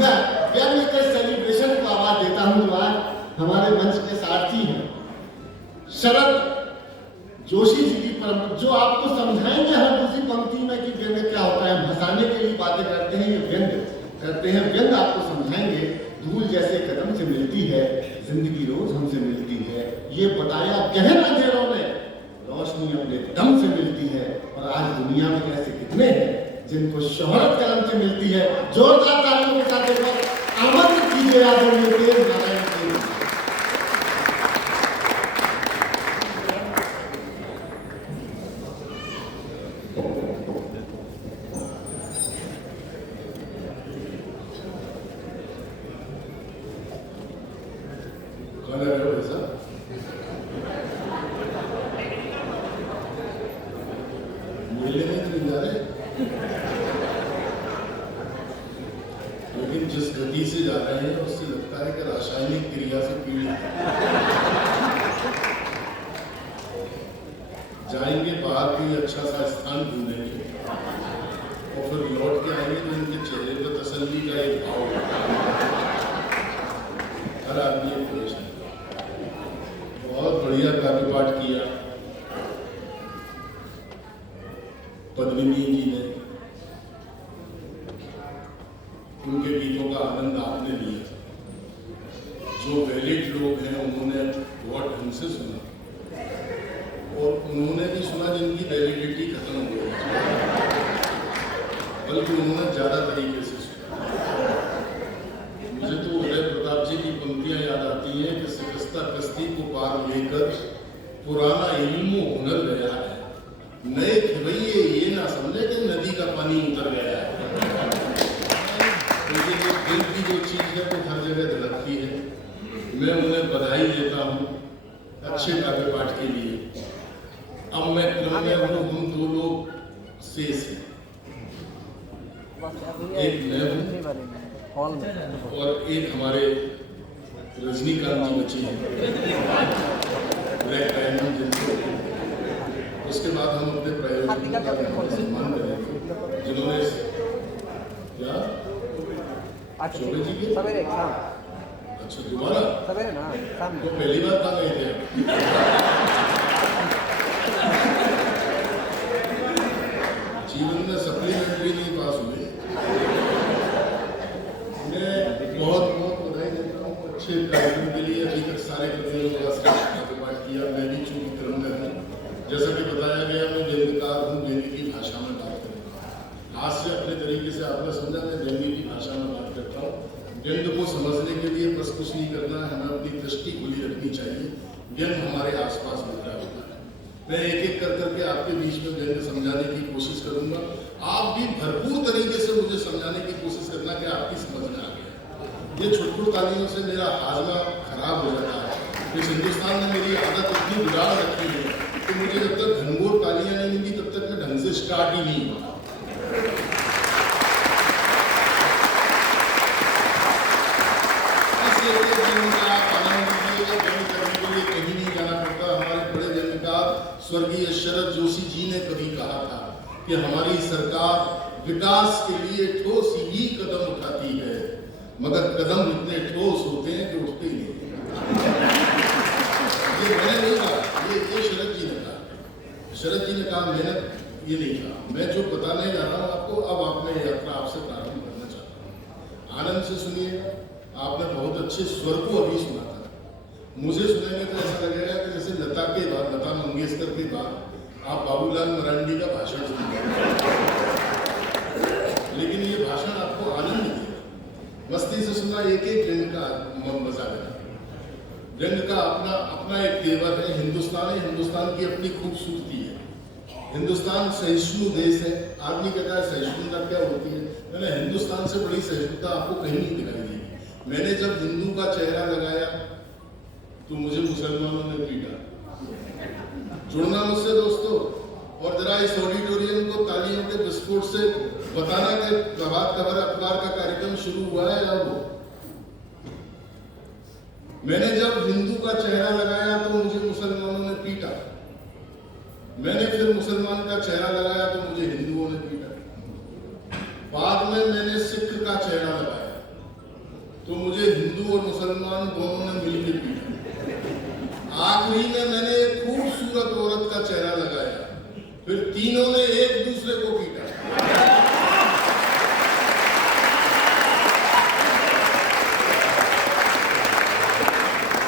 मैं व्यंग्य के सेलिब्रेशन को आवाज देता हूं जो आज हमारे मंच के सारथी हैं शरद जोशी जी की परंपरा, जो आपको समझाएंगे हर दूसरी पंक्ति में कि व्यंग्य क्या होता है। हंसाने के लिए बातें करते हैं, ये व्यंग्य करते हैं। व्यंग्य आपको समझाएंगे। धूल जैसे कदम से मिलती है जिंदगी, रोज हमसे मिलती है। ये बताया गहन अंधेरों में रोशनी अपने दम से मिलती है। और आज दुनिया में ऐसे कितने हैं जिनको शोहरत कलम से मिलती है। जोरदार तालियों के साथ एक बार आमंत्रित कीजिए आदरणीय तेज नारायण जी। लेकिन जिस गति से जा रहे हैं उससे लगता है कि रासायनिक क्रिया से पीड़ित जाएंगे, बाहर कोई अच्छा सा स्थान ढूंढेंगे और फिर लौट के आएंगे तो इनके चेहरे पर तसल्ली का एक भाव हर आदमी एक परेशान। बहुत बढ़िया काव्य पाठ किया पद्मिनी जी ने, उनके गीतों का आनंद आपने लिया। जो वैलिड लोग हैं उन्होंने बहुत ढंग से सुना और उन्होंने भी सुना जिनकी वैलिडिटी खत्म हो गई, बल्कि उन्होंने ज्यादा तरीके से सुना। मुझे तो उदय प्रताप जी की पंक्तियां याद आती हैं कि शिकस्ता कश्ती को पार लेकर पुराना इल्म हुनर गया है, नए खिवैये ये ना समझे कि नदी का पानी उतर गया है। दिल की जो चीज है वो हर जगह धड़कती है। मैं उन्हें बधाई देता हूँ अच्छे काव्य पाठ के लिए। अब मैं क्रम में हूँ, हम दो लोग शेष हैं, एक मैं हूँ और एक हमारे रजनीकांत जी बची हैं, ब्लैक डायमंड जिनको। उसके बाद हम अपने प्रायोजकों का सम्मान करेंगे जिन्होंने क्या सवेरे शाम। अच्छा दोबारा सवेरे ना शाम तो पहली बार कहाँ गए थे? जीवन में सप्लीमेंट्री नहीं पास हुए। मैं बहुत बहुत बधाई देता हूँ अच्छे कार्यक्रम के लिए। अभी तक सारे कार्यक्रम पाठ किया। मैं भी चूंकि क्रम में हूँ, जैसा कि बताया गया, मैं व्यंग्यकार हूँ, व्यंग्य की भाषा में बात करूँगा। आज से अपने तरीके से आपने समझा, मैं व्यंग्य की भाषा में बात करता हूँ। व्यंग्य को समझने के लिए बस कुछ नहीं करना है, हमें अपनी दृष्टि खुली रखनी चाहिए। व्यंग्य हमारे आसपास मिल रहा होता है। मैं एक एक कर करके आपके बीच में व्यंग्य समझाने की कोशिश करूंगा। आप भी भरपूर तरीके से मुझे समझाने की कोशिश करना कि आपकी समझ में आ गया। ये छुटपुट तालियों से मेरा हाजमा खराब हो जाता है। इस हिंदुस्तान में मेरी आदत इतनी बिगाड़ रखी है कि मुझे जब तक घनघोर तालियां नहीं मिलती तब तक मैं ढंग से स्टार्ट ही नहीं हुआ। स्वर्गीय शरद जोशी जी ने कभी कहा था कि हमारी सरकार विकास के लिए ठोस ही कदम उठाती है, मगर कदम इतने ठोस होते हैं कि उठते ही नहीं। ये मैंने नहीं कहा, ये शरद जी ने कहा। शरद जी ने कहा, मैंने ये नहीं कहा। मैं जो बताने जा रहा हूँ आपको, अब आप में यात्रा आपसे प्रारंभ करना चाहता हूँ। आनंद से सुनिएगा। आपने बहुत अच्छे स्वर को अभी सुना था। मुझे सुनने में तो ऐसा लगेगा कि जैसे लता के बाद, लता मंगेशकर के बाद आप बाबूलाल मरांडी का भाषण सुनिए, लेकिन ये भाषण आपको आनंद देगा। मस्ती से सुनना, एक एक व्यंग्य का मजा लेना। व्यंग्य का अपना अपना एक तेवर है। हिंदुस्तान है, हिंदुस्तान की अपनी खूबसूरती है। हिंदुस्तान सहिष्णु देश है। आदमी कहता है सहिष्णुता क्या होती है? मैंने हिंदुस्तान से बड़ी सहिष्णुता आपको कहीं नहीं दिखाई देगी। मैंने जब हिंदू का चेहरा लगाया तो मुझे मुसलमानों ने पीटा। जुड़ना मुझसे दोस्तों, और जरा इस ऑडिटोरियम को तालियों के विस्फोट से बताना कि प्रभात खबर अखबार का कार्यक्रम शुरू हुआ है। अब मैंने जब हिंदू का चेहरा लगाया तो मुझे मुसलमानों ने पीटा। मैंने फिर मुसलमान का चेहरा लगाया तो मुझे हिंदुओं ने पीटा। बाद में मैंने सिख का चेहरा लगाया तो मुझे हिंदू और मुसलमान दोनों ने मिलकर पीटा। आखिरी में मैंने एक खूबसूरत औरत का चेहरा लगाया, फिर तीनों ने एक दूसरे को पीटा।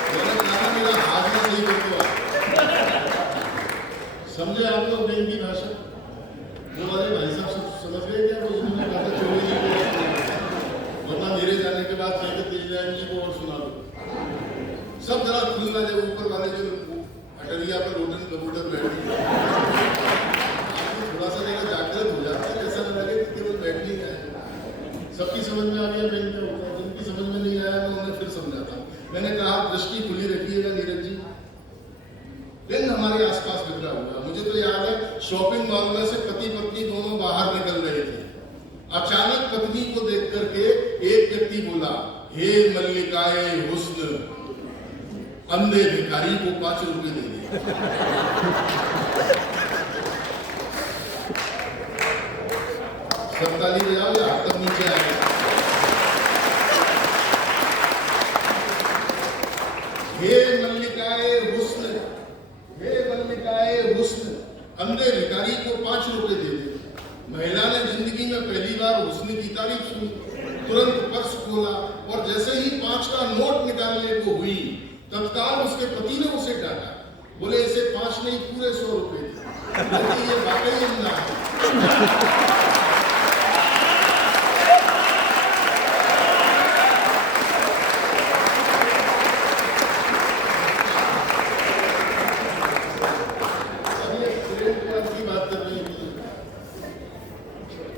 मैंने कहा मेरा हाथ में सही कर दो। समझे आप लोग बैंक की भाषा? वो वाले भाई साहब सब समझ गए क्या? वो जिन्होंने कहा था चोरी जी को, वरना मेरे जाने के बाद कहेंगे तेजराम जी को और सुना दो। सब जरा खुलना, जब ऊपर वाले जो अटरिया पर रोटन कबूतर बैठे, आपको थोड़ा सा जरा जागृत हो जाता है, ऐसा न लगे कि केवल बैठने का है। सबकी समझ में आ गया बैंक क्या होता है? जिनकी समझ में नहीं आया मैं उन्हें फिर समझाता हूँ। मैंने कहा दृष्टि खुली रखिएगा नीरज जी। दिन हमारे आसपास बिखरा हुआ, मुझे तो याद है शॉपिंग मॉल में से पति पत्नी दोनों बाहर निकल रहे थे। अचानक पत्नी को देख करके एक व्यक्ति बोला, हे मल्लिकाए हुस्न, अंधे भिखारी को 5 रुपए दे दिए। सब ताली बजाओ या हाथ तक नीचे आएगा? हे मल्लिकाए हुस्न, हे मल्लिकाए हुस्न, अंधे भिखारी को 5 रुपए दे दे। महिला ने जिंदगी में पहली बार हुस्न की तारीफ सुनी, तुरंत पर्स खोला और जैसे ही 5 का नोट निकालने को हुई, तत्काल उसके पति ने उसे डांटा। बोले इसे 5 नहीं पूरे 100 रुपए दे। ये वाकई अंधा है।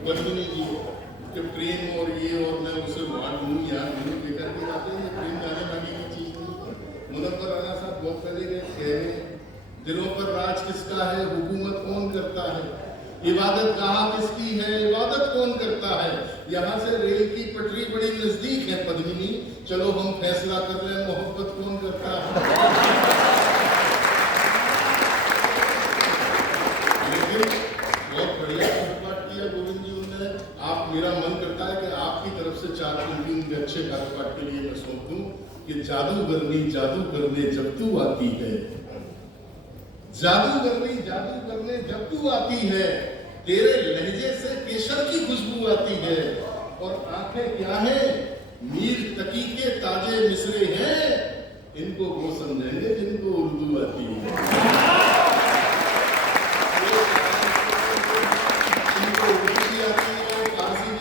बदलनी जी कि प्रेम और ये और मैं उसे बांट दूं या नहीं, बेकार की बातें हैं। प्रेम जाने मांगे की चीज नहीं। मुनव्वर राणा साहब बहुत पहले गए कह, दिलों पर राज किसका है, हुकूमत कौन करता है, इबादत कहाँ किसकी है, इबादत कौन करता है। यहाँ से रेल की पटरी बड़ी नजदीक है पद्मिनी, चलो हम फैसला कर लें मोहब्बत कौन करता है। लेकिन बहुत बढ़िया गोविंद जी उन्होंने, आप, मेरा मन करता है कि आपकी तरफ से 4 पंक्ति उनके अच्छे कार्यपाठ के लिए मैं सौंप दूं कि जादूगरनी जादू करने जब तू आती है, जादूगरनी जादू करने जब तू आती है, तेरे लहजे से केसर की खुशबू आती है। और आंखें क्या है, मीर तकी के ताजे मिसरे हैं, इनको वो समझेंगे जिनको उर्दू आती है।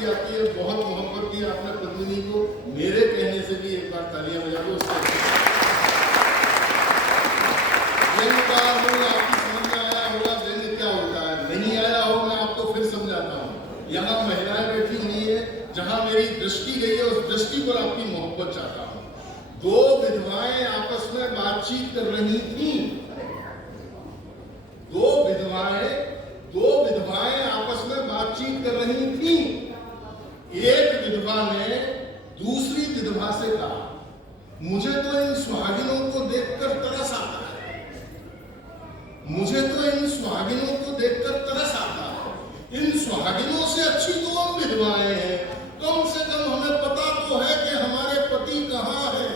आती है, बहुत मोहब्बत की आपने पद्मिनी को, मेरे कहने से भी एक बार तालियां बजा दो उससे। आपकी समझ में आया होगा व्यंग क्या होता है, नहीं आया हो मैं आपको फिर समझाता हूँ। यहाँ महिलाएं बैठी हुई है, जहाँ मेरी दृष्टि गई है उस दृष्टि पर आपकी मोहब्बत चाहता हूँ। 2 विधवाएं आपस में बातचीत कर रही थी, 2 विधवाएं आपस में बातचीत कर रही थी। एक विधवा ने दूसरी विधवा से कहा, मुझे तो इन सुहागिनों को देखकर तरस आता है, मुझे तो इन सुहागिनों को देखकर तरस आता है। इन सुहागिनों से अच्छी तो हम विधवाएं हैं, कम से कम हमें पता तो है कि हमारे पति कहाँ है।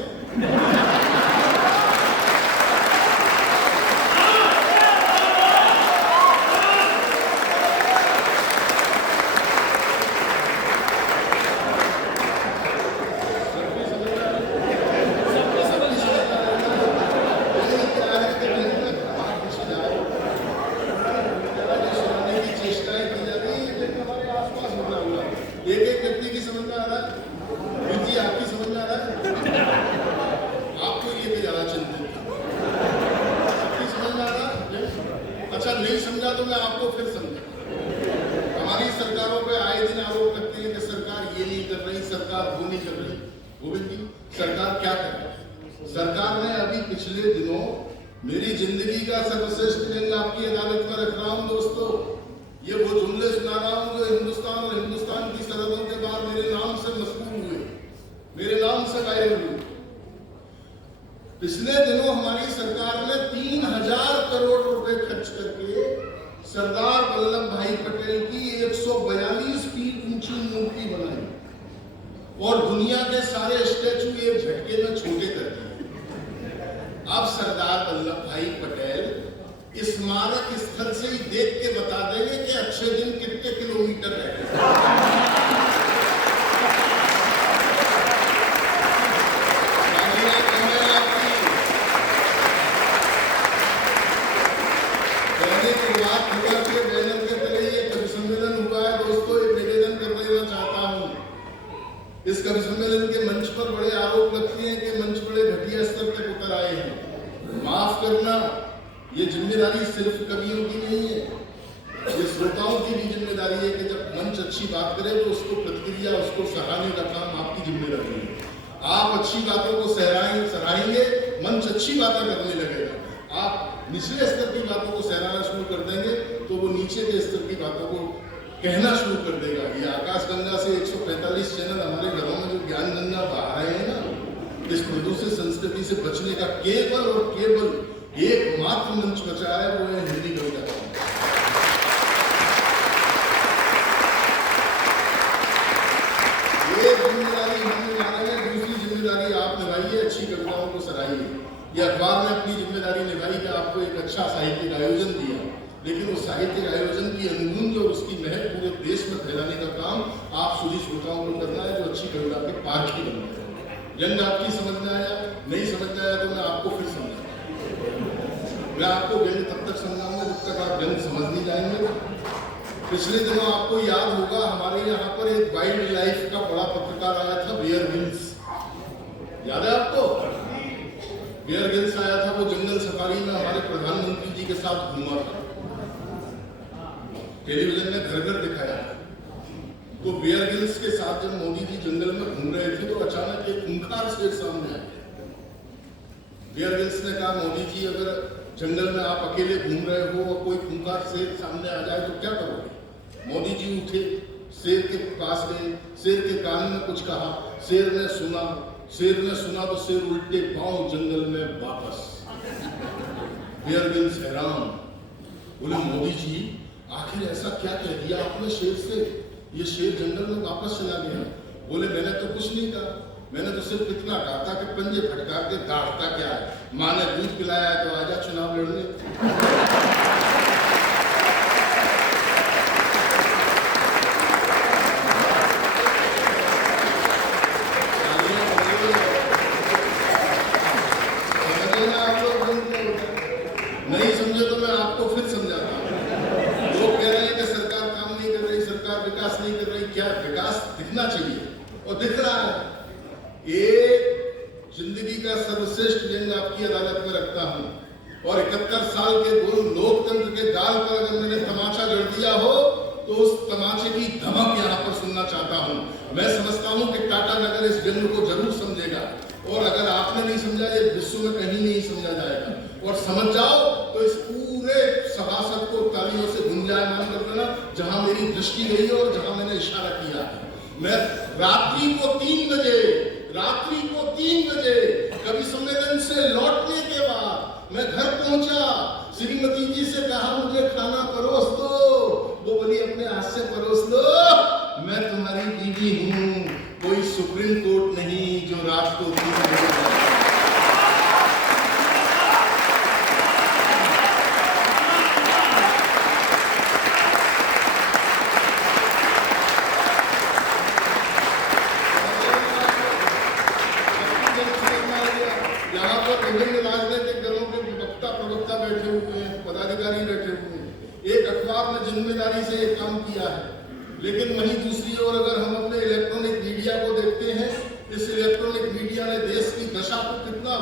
नहीं समझा तो मैं आपको फिर समझा। हमारी सरकारों पे आए दिन आरोप लगते हैं कि सरकार ये नहीं कर रही, सरकार वो नहीं कर रही। गोविंद जी, सरकार क्या कर रही है? सरकार ने अभी पिछले दिनों मेरी जिंदगी का सर्वश्रेष्ठ व्यंग आपकी अदालत में रख रहा हूं दोस्तों, ये वो जुमले सुना रहा हूं जो हिंदुस्तान और हिंदुस्तान की सरहदों के बाहर मेरे नाम से मशहूर हुए, मेरे नाम से वायरल हुए। पिछले दिनों हमारी सरकार ने 3000 करोड़ रुपए खर्च करके सरदार वल्लभ भाई पटेल की 142 फीट ऊंची मूर्ति बनाई। और दुनिया के सारे स्टैचू एक झटके में छोटे कर दिए। अब सरदार वल्लभ भाई पटेल स्मारक स्थल से ही देख के बता देंगे कि अच्छे दिन कितने किलोमीटर रहे। इस कवि सम्मेलन के मंच पर बड़े आरोप लगते हैं कि मंच बड़े घटिया स्तर तक उतर आए हैं। माफ करना, ये जिम्मेदारी सिर्फ कवियों की नहीं है, ये श्रोताओं की भी जिम्मेदारी है कि जब मंच अच्छी बात करे तो उसको प्रतिक्रिया, उसको सराहने का काम आपकी जिम्मेदारी है। आप अच्छी बातों को सराहेंगे, मंच अच्छी बातें करने लगेगा। आप निचले स्तर की बातों को सराहना शुरू कर देंगे तो वो नीचे के स्तर की बातों को कहना शुरू कर देगा। ये आकाशगंगा से 145 चैनल हमारे घरों में जो ज्ञान गंगा बहा रहे हैं ना, इस प्रदूषित संस्कृति से बचने का केवल और केवल एकमात्र मंच बचा है, वो है हिंदी कविता। एक जिम्मेदारी हम निभा रहे हैं, दूसरी जिम्मेदारी आप निभाइए, अच्छी कविताओं को सराहिए। ये अखबार ने अपनी जिम्मेदारी निभाई कि आपको एक अच्छा साहित्यिक आयोजन दिया, लेकिन उस साहित्यिक आयोजन की अनुगूंज और उसकी महक पूरे देश में फैलाने का काम आप सुधी श्रोताओं को करना है, जो अच्छी कविता के पारखी बनना है। व्यंग आपकी समझ में आया, नहीं समझ में आया तो मैं आपको फिर समझाऊंगा। मैं आपको व्यंग तब तक समझाऊंगा जब तक आप व्यंग समझ नहीं जाएंगे। पिछले दिनों आपको याद होगा, हमारे यहाँ पर एक वाइल्ड लाइफ का बड़ा पत्रकार आया था, बेयर ग्रिल्स। याद है आपको? बेयर ग्रिल्स आया था, वो जंगल सफारी में हमारे प्रधानमंत्री जी के साथ घूमा था। टेलीविजन ने घर घर दिखाया। तो बेयर ग्रिल्स के साथ जब मोदी जी जंगल में घूम रहे थे तो अचानक एक खूंखार शेर सामने आ गया। बेयर ग्रिल्स ने कहा, मोदी जी अगर जंगल में आप अकेले घूम रहे हो और कोई खूंखार शेर सामने आ जाए तो क्या करोगे? मोदी जी उठे, शेर के पास गए, शेर के कान में कुछ कहा, शेर ने सुना तो शेर उल्टे पांव जंगल में वापस। बेयर ग्रिल्स हैरान, बोले मोदी जी आखिर ऐसा क्या कह दिया आपने शेर से, ये शेर जंगल में वापस चला गया? बोले मैंने तो कुछ नहीं कहा, मैंने तो सिर्फ इतना कहा था कि पंजे फटकार के दाढ़ता क्या है, माँ ने दूध पिलाया है तो आजा चुनाव लड़ने। नहीं समझे तो मैं आपको फिर समझाता हूँ। लोग कह रहे हैं कि सरकार काम नहीं कर रही, सरकार विकास नहीं कर रही। क्या विकास दिखना चाहिए और दिख रहा है। एक जिंदगी का सर्वश्रेष्ठ व्यंग आपकी अदालत में रखता हूँ और 71 साल के लोकतंत्र के गाल पर अगर मैंने तमाचा जड़ दिया हो तो उस तमाचे की धमक यहाँ पर सुनना चाहता हूँ। मैं समझता हूँ कि टाटा नगर इस व्यंग को जरूर समझेगा और अगर आपने नहीं समझा, ये विश्व में कहीं नहीं समझा जाएगा। और समझ जाओ तो इस पूरे सभासद को तालियों से गुंजायमान कर देना जहां मेरी दृष्टि गई और जहां मैंने इशारा किया है। मैं रात्रि को 3 बजे कवि सम्मेलन से लौटने के बाद मैं घर पहुंचा, श्रीमती जी से कहा मुझे खाना परोस दो। वो बोली अपने हाथ से परोस लो, मैं तुम्हारी बीवी हूँ, कोई सुप्रीम कोर्ट नहीं जो रात को 3 बजे। विभिन्न राजनीतिक दलों के प्रवक्ता बैठे हुए हैं, पदाधिकारी बैठे हुए हैं। एक अखबार ने जिम्मेदारी से एक काम किया है, लेकिन वहीं दूसरी ओर अगर हम अपने इलेक्ट्रॉनिक मीडिया को देखते हैं, इस इलेक्ट्रॉनिक मीडिया ने देश की दशा को कितना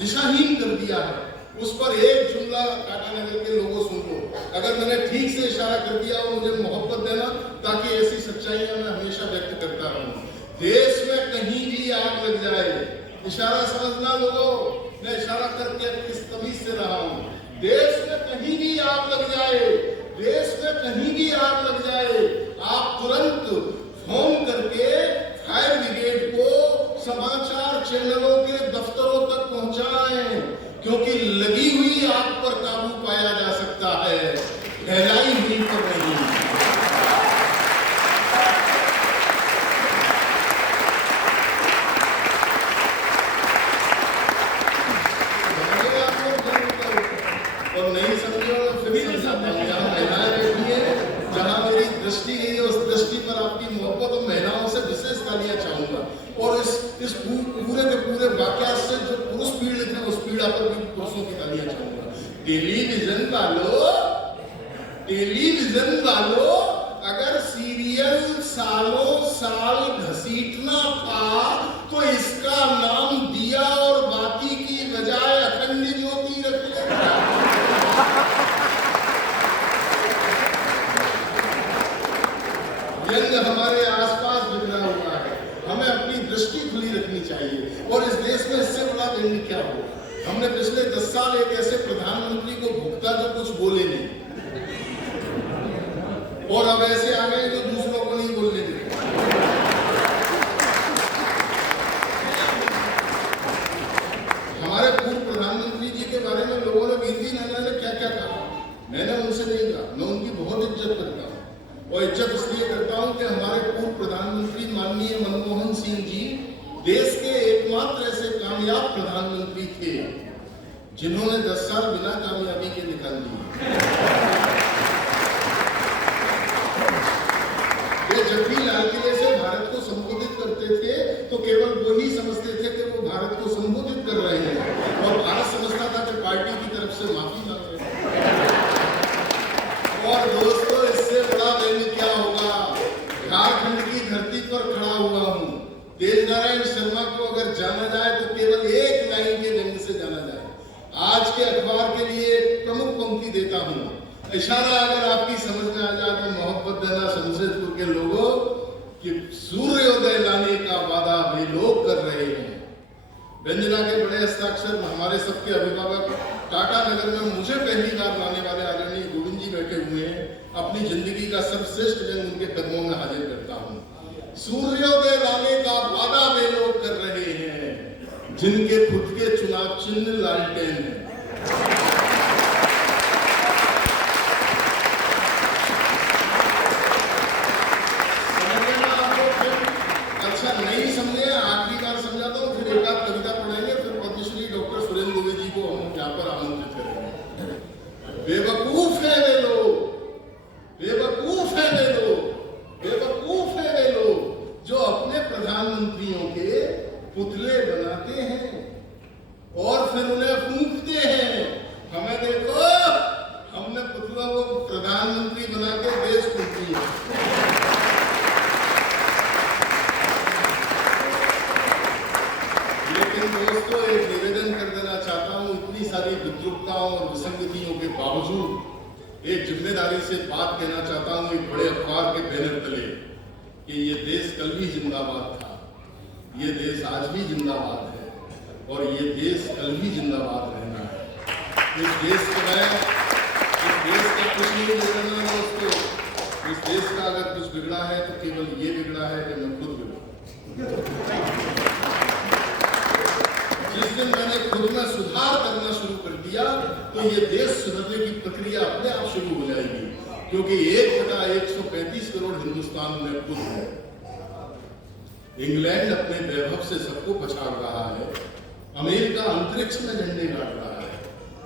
दिशाहीन कर दिया है। उस पर एक जुमला टाटा नगर के लोगों सुन लो, अगर मैंने ठीक से इशारा कर दिया हो मुझे मोहब्बत देना, ताकि ऐसी सच्चाइयां मैं हमेशा व्यक्त करता रहूं। देश में कहीं भी आग लग जाए, इशारा समझना लोगों, मैं इशारा करके किस तमीज से रहा हूं। देश में कहीं भी आग लग जाए, देश में कहीं भी आग लग जाए, आप तुरंत फोन करके फायर ब्रिगेड को समाचार चैनलों के दफ्तरों तक पहुंचाएं, क्योंकि लगी हुई आग पर काबू पाया जा सकता है, फैलाई हुई पर नहीं। इस पूरे के पूरे वाक्य से जो पुरुष पीड़ित है उस पीड़ा पर भी पुरुषों की तालियां चाहूंगा। टेलीविजन वालों, अगर सीरियल सालों साल घसीटना था तो इसका नाम दिया और बाती की बजाय अखंड ज्योति रख लेना। व्यंग हमारे आसपास बिखरा हुआ है, हमें अपनी दृष्टि खुली रखनी चाहिए। और इस देश में इससे बड़ा व्यंग क्या हो? हमने पिछले 10 साल एक ऐसे प्रधानमंत्री को भुगता जो कुछ बोले नहीं, और अब ऐसे आ गए जो दूसरों को नहीं बोलने देते। हमारे पूर्व प्रधानमंत्री जी के बारे में लोगों ने बीती ने क्या क्या कहा, मैंने उनसे नहीं कहा। मैं उनकी बहुत इज्जत करता हूँ, और इज्जत इसलिए करता हूं कि हमारे पूर्व प्रधानमंत्री माननीय मनमोहन सिंह जी देश के एकमात्र ऐसे कामयाब प्रधानमंत्री थे जिन्होंने 10 साल बिना कामयाबी के निकाल दिए। वे जब भी लाल किले से भारत को संबोधित करते थे तो केवल वो ही समझते थे कि वो भारत को संबोधित कर रहे हैं, और भारत समझता था कि पार्टी की तरफ से माफी मांग रहे हैं। और दोस्तों, इससे बड़ा व्यंग क्या होगा? झारखंड की धरती पर खड़ा हुआ हूं। तेज नारायण शर्मा को अगर जाना जाए तो केवल एक लाइन के व्यंग से जाना जाए। आज के अखबार के लिए एक प्रमुख पंक्ति देता हूं, इशारा अगर आपकी समझ में आ जाए तो मोहब्बत देना शमशेरपुर के लोगों कि सूर्योदय लाने का वादा वे लोग कर रहे हैं। व्यंजना के बड़े हस्ताक्षर हमारे सबके अभिभावक टाटा नगर में मुझे पहली बार लाने वाले आदरणीय गोविंद जी बैठे हुए हैं। अपनी जिंदगी का सर्वश्रेष्ठ व्यंग उनके कदमों में हाजिर करता हूं। सूर्योदय लाने का वादा वे लोग कर रहे हैं जिनके खुद के चुनाव चिन्ह लालटेन है। समझना आपको फिर अच्छा नहीं समझे, आखिरी बार समझाता हूँ, फिर एक आध कविता पढ़ेंगे, फिर पद्मश्री डॉक्टर सुरेंद्र दुबे जी को हम यहाँ पर आमंत्रित करेंगे। बेवकूफ है वे लोग, बेवकूफ है वे लोग, बेवकूफ है वे लोग जो अपने प्रधानमंत्रियों के पुतले बनाते हैं और फिर उन्हें फूंकते हैं। हमें देखो, हमने पुतलों को प्रधानमंत्री बना के देश फूंकी है। लेकिन दोस्तों, एक निवेदन कर देना चाहता हूं, इतनी सारी विद्रुपताओं और विसंगतियों के बावजूद एक जिम्मेदारी से बात कहना चाहता हूं, एक बड़े अखबार के बैनर तले, कि ये देश कल भी जिंदाबाद था, ये देश आज भी जिंदाबाद है, और ये देश कल भी जिंदाबाद रहना है। इस देश का कुछ नहीं बिगड़ना दोस्तों। इस देश का अगर कुछ बिगड़ा है तो केवल ये बिगड़ा है कि मैं खुद बिगड़ा। जिस दिन मैंने खुद में सुधार करना शुरू कर दिया तो ये देश सुधरने की प्रक्रिया अपने आप शुरू हो जाएगी, क्योंकि 1/135 करोड़ हिंदुस्तान में खुद है। इंग्लैंड अपने वैभव से सबको पछाड़ रहा है, अमेरिका अंतरिक्ष में झंडे गाड़ रहा है,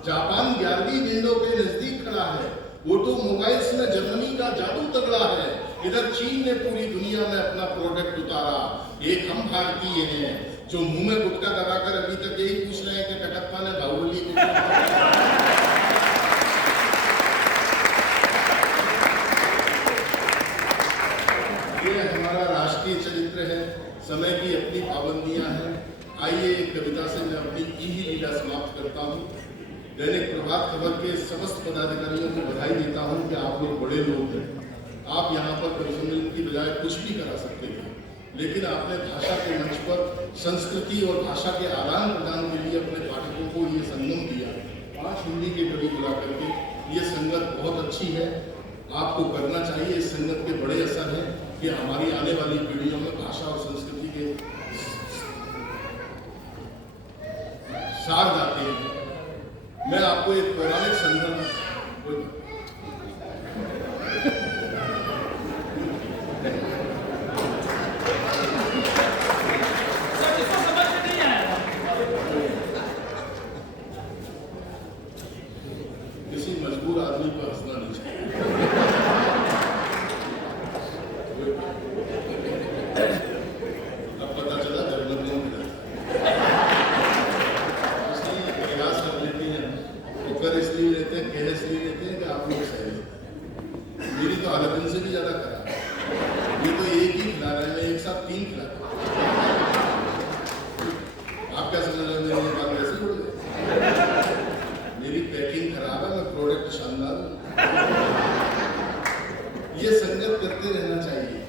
जापान 11वीं विंडो के नजदीक खड़ा है, ऑटोमोबाइल्स में जर्मनी का जादू तगड़ा है, इधर चीन ने पूरी दुनिया में अपना प्रोडक्ट उतारा। एक हम भारतीय हैं जो मुंह में गुटखा दबाकर अभी तक यही पूछ रहे हैं कि कटप्पा ने बाहुबली को ये हमारा राष्ट्रीय चरित्र है। समय की अपनी पाबंदियां हैं। आइए एक कविता से मैं अपनी ही लीला समाप्त करता हूँ। दैनिक प्रभात खबर के समस्त पदाधिकारियों को बधाई देता हूँ कि आप लोग बड़े लोग हैं। आप यहाँ पर परिसम्मेलन की बजाय कुछ भी करा सकते थे, लेकिन आपने भाषा के मंच पर संस्कृति और भाषा के आदान प्रदान के लिए अपने पाठकों को ये संगम दिया। 5 हिंदी के कवि बुला करके ये संगत बहुत अच्छी है, आपको करना चाहिए। इस संगत के बड़े असर हैं कि हमारी आने वाली पीढ़ियों में भाषा और संस्कृति के सार जाते हैं। मैं आपको एक पौराणिक संदर्भ किसी मजबूर आदमी पर हंसना नहीं चाहिए। अब पता चला जर्मनियों साथ 3 खिलाता हूं। आप क्या समझ रहे हैं मेरी ये बात कैसे जुड़ गई? मेरी पैकिंग खराब है, मैं प्रोडक्ट शानदार हूं। ये संगत करते रहना चाहिए।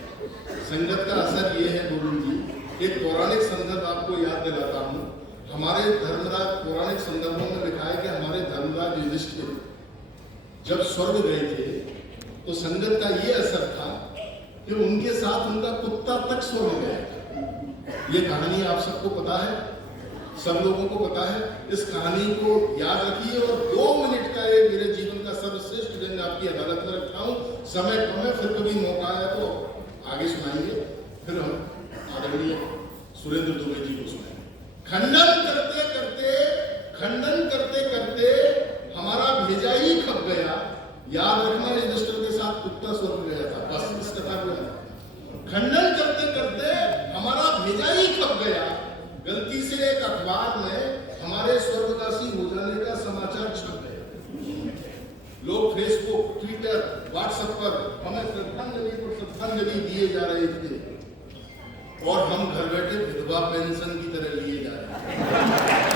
संगत का असर ये है गोविंद जी, एक पौराणिक संदर्भ आपको याद दिलाता हूं। हमारे धर्मराज पौराणिक संदर्भों में लिखा है कि हमारे धर्मराज युधिष्ठिर जब स्वर्ग गए थे तो संगत का ये असर था कि उनके साथ उनका कुत्ता तक स्वर्ग गया था। ये कहानी आप सबको पता है, सब लोगों को पता है। इस कहानी को याद रखिए और 2 मिनट का ये मेरे जीवन का सर्वश्रेष्ठ व्यंग आपकी अदालत में रखता हूं। समय कम है, फिर कभी मौका आया तो आगे सुनाएंगे। फिर हम आदरणीय सुरेंद्र दुबे जी को सुनाएंगे। खंडन करते करते हमारा भेजा ही खप गया। याद रखना, युधिष्ठिर के साथ कुत्ता स्वर्ग गया था, बस इस कथा को याद। खंडन करते करते हमारा भेजा ही खप गया। गलती से एक अखबार में हमारे स्वर्गवासी हो जाने का समाचार छप गया। लोग फेसबुक, ट्विटर, व्हाट्सएप पर हमें श्रद्धांजलि दिए जा रहे थे और हम घर बैठे विधवा पेंशन की तरह लिए जा रहे हैं।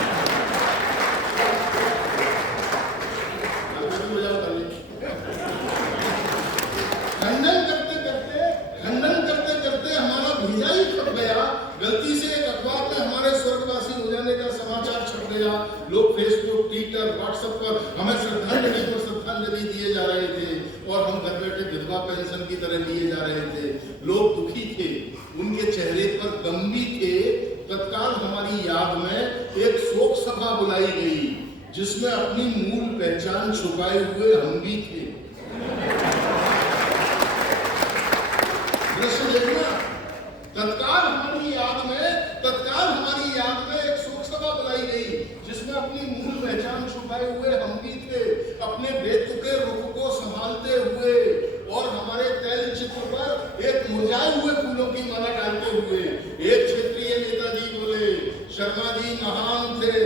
खंडन करते करते हमारा भेजा ही खप गया। गलती से एक अखबार में हमारे स्वर्गवासी हो जाने का समाचार छप गया। लोग फेसबुक, ट्विटर, व्हाट्सएप पर हमें श्रद्धांजलि दिए जा रहे थे और हम घर बैठे विधवा पेंशन की तरह लिए जा रहे थे। लोग दुखी थे, उनके चेहरे पर गम भी थे। तत्काल हमारी याद में एक शोक सभा बुलाई गई जिसमें अपनी मूल पहचान छुपाए हुए हम भी थे। दृश्य देखना, तत्काल हमारी याद में एक शोक सभा बुलाई गई जिसमें अपनी मूल पहचान छुपाए हुए हम भी थे, अपने बेतुके रुख को संभालते हुए और हमारे तैल चित्र पर एक मुरझाए हुए फूलों की माला डालते हुए। एक क्षेत्रीय नेताजी बोले, शर्मा जी महान थे,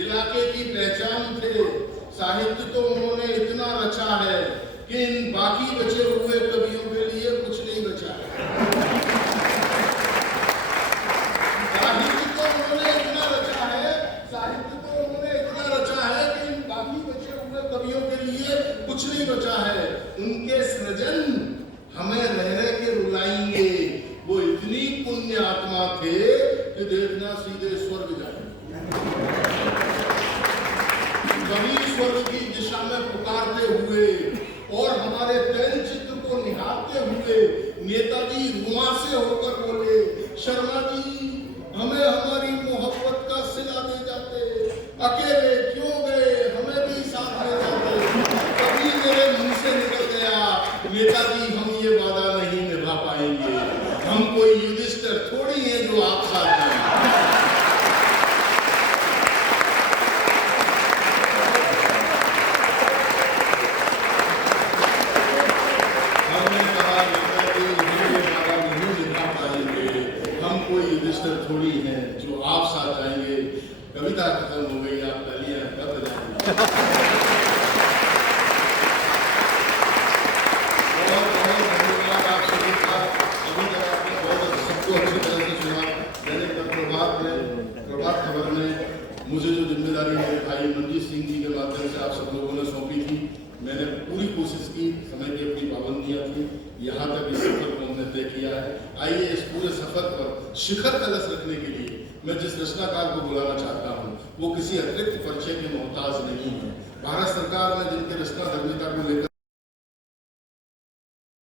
इलाके की पहचान थे, साहित्य तो उन्होंने इतना रचा है कि इन बाकी बचे हुए कवियों के लिए कुछ नहीं बचा है। साहित्य तो उन्होंने इतना रचा है कि इन बाकी बचे हुए कवियों के लिए कुछ नहीं बचा है। उनके सृजन हमें रह रह के रुलाएंगे। वो इतनी पुण्य आत्मा थे कि देखना सीधे स्वर्ग जाए। कवि स्वर्ग की दिशा में पुकारते हुए और हमारे तैल चित्र को निहारते हुए नेताजी रुआ से होकर बोले, शर्मा जी हमें हमारी मोहब्बत का सिला दे जाते, अकेले क्यों गए, हमें भी साथ ले जाते। कभी मेरे मुंह से निकल गया, नेताजी हम ये वादा नहीं निभा पाएंगे, हम कोई युधिष्ठिर थोड़ी है जो आप साथ हैं। थोड़ी है जो आप साथ जाएंगे। कविता खत्म हो गई, आप तालियां कब बजाएंगे? बहुत धन्यवाद आप सभी का। अभी तक आपने बहुत सबको अच्छी तरह से सुना। मैंने प्रभात खबर में मुझे जो जिम्मेदारी मेरे भाई मनजीत सिंह जी के माध्यम से आप सब लोगों ने सौंपी थी, मैंने पूरी कोशिश की। समय की अपनी पाबंदियां थी, यहाँ तक इस सफर को हमने तय किया है। आइए इस पूरे सफर पर शिखर कलश रखने के लिए मैं जिस रचनाकार को बुलाना चाहता हूँ वो किसी अतिरिक्त परिचय के मोहताज नहीं है। भारत सरकार ने जिनके रचना धर्मिता को लेकर